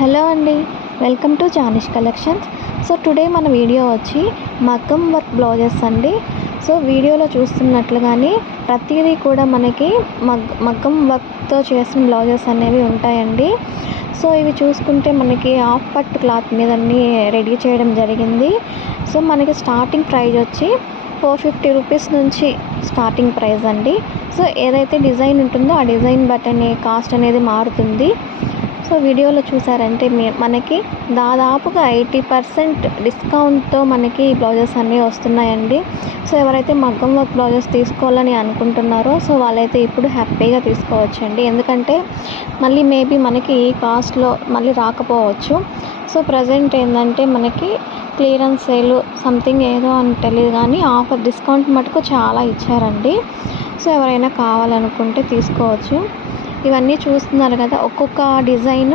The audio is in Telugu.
హలో అండి, welcome to Janish collections. So today మన వీడియో వచ్చి మగ్గం వర్క్ బ్లౌజెస్ అండి. సో వీడియోలో చూస్తున్నట్లుగానే ప్రతిదీ కూడా మనకి మగ్గం వర్క్తో చేసిన బ్లౌజెస్ అనేవి ఉంటాయండి. సో ఇవి చూసుకుంటే మనకి హాఫ్ పట్టు క్లాత్ మీద అన్నీ రెడీ చేయడం జరిగింది. సో మనకి స్టార్టింగ్ ప్రైస్ వచ్చి 450 రూపీస్ నుంచి స్టార్టింగ్ ప్రైస్ అండి. సో ఏదైతే డిజైన్ ఉంటుందో ఆ డిజైన్ బట్టి కాస్ట్ అనేది మారుతుంది. సో వీడియోలో చూసారంటే మనకి దాదాపుగా 80% డిస్కౌంట్తో మనకి బ్లౌజెస్ అన్నీ వస్తున్నాయండి. సో ఎవరైతే మగ్గం వర్క్ బ్లౌజెస్ తీసుకోవాలని అనుకుంటున్నారో సో వాళ్ళైతే ఇప్పుడు హ్యాపీగా తీసుకోవచ్చండి. ఎందుకంటే మళ్ళీ మేబీ మనకి ఈ కాస్ట్లో మళ్ళీ రాకపోవచ్చు. సో ప్రజెంట్ ఏంటంటే మనకి క్లియరెన్స్ సేల్ సంథింగ్ ఏదో అని తెలియదు కానీ ఆఫర్ డిస్కౌంట్ మటుకు చాలా ఇచ్చారండి. సో ఎవరైనా కావాలనుకుంటే తీసుకోవచ్చు. ఇవన్నీ చూస్తున్నారు కదా, ఒక్కొక్క డిజైన్